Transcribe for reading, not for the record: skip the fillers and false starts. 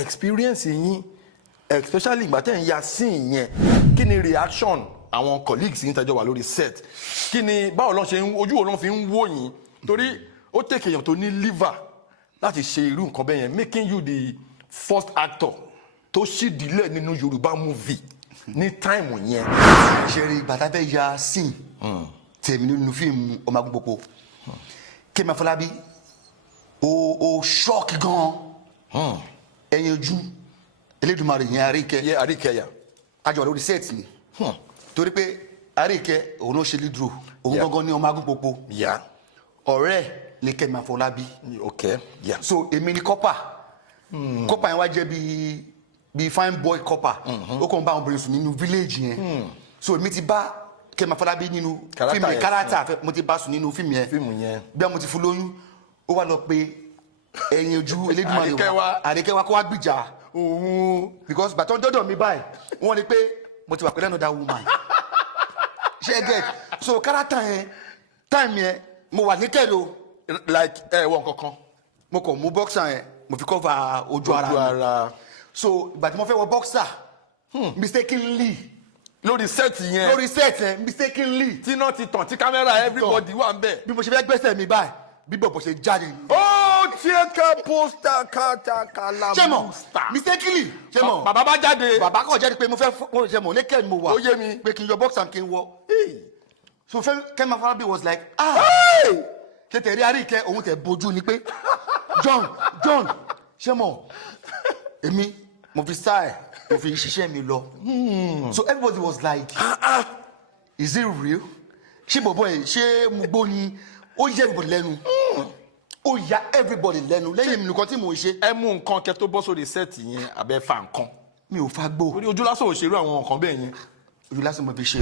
experience yín especially ìgbà tẹ́ ń ya scene yẹn kí ni reaction àwọn colleagues yín tẹ́jọ́ wà lórí set kí ni báwo lọ́n ṣe ojú wo lọ́n fi ń wò yín torí ó take èèyàn tó ní liver láti ṣe irú nǹkan bẹ́ẹ̀ yẹn making you the first actor tó ṣìdílẹ̀ nínú Yorùbá movie ní time yẹn. ṣe rí bàtà fẹ́ ya scene tèmi nínú fíìmù Ọmọ Agunpopo Kẹ́mi Afọlábí ó shock gan ẹ̀yin ojú Elédùmarè yẹn Àríkẹ́ àjọ lórí set ni torí pé Àríkẹ́ òun ló ṣe lead role òun gangan ní Ọmọ Agunpopo ọ̀rẹ́ ni Kẹ́mi Afọlábí so èmi ni kọ́pà kọ́pà yẹn wá jẹ́ bíi fine boy kọ́pà ó kàn bá àwọn obìnrin sùn nínú village yẹn so èmi ti bá Kẹ́mi Afọlábí nínú fíìmù yẹn kárátà mo ti bá sùn nínú fíìmù yẹn bí a mo ti fún lóyún ó wá lọ pé ẹ̀yin ojú Elédùmarè wa Àríkẹ́ wa kó wá gbìjà òun because bàtọ́ dọ́dọ̀ mi báyìí wọ́n ní pé mo ti wà pẹ̀lú another woman ṣe get so kárátà yẹn time yẹn mo wà ní kẹ́lò like wọ́n kankan mo kàn mú boxer yẹn mo fi cover ojú ara so ìgbà tí mo fẹ́ wọ boxer mistakenly lórí set yẹn mistakenly tí náà ti tàn tí kámẹ́rà everybody wà ń bẹ̀. bí mo ṣe fẹ́ gbẹ́sẹ̀ mi báyìí bí bọ̀bọ̀ ṣe jáde. ó tiẹ̀ ká pósítà kátàkárà booster. mistakenly ṣé mọ̀ bàbá bá jáde. bàbá kàn jáde pé mo fẹ́ ṣe mọ̀ lẹ́kẹ̀ẹ́ ni mo wà. ó yé mi pé kí n yọ boxer kí n wọ. so Kẹ́mi Afọlábí was like tètè rí Àríkẹ́ òun tẹ̀ bójú ni pé John ṣé mọ̀ èmi mo fi style mo fi ṣiṣẹ́ mi lọ so everybody was like is it real ṣé bọ̀bọ̀ ẹ̀ ṣé mo gbó ni ó yẹ everybody lẹ́nu ó ya everybody lẹ́nu lẹ́yìn mi nìkan tí mò ń ṣe. ẹ mú nǹkan kẹ tó bọ́ sórí sẹ́ẹ̀tì yẹn abẹ́ fa nǹkan. mi ò fa gbó. ojú lásán ò ṣerú àwọn nǹkan bẹ́ẹ̀ yẹn. ojú lásán mo fi ṣe.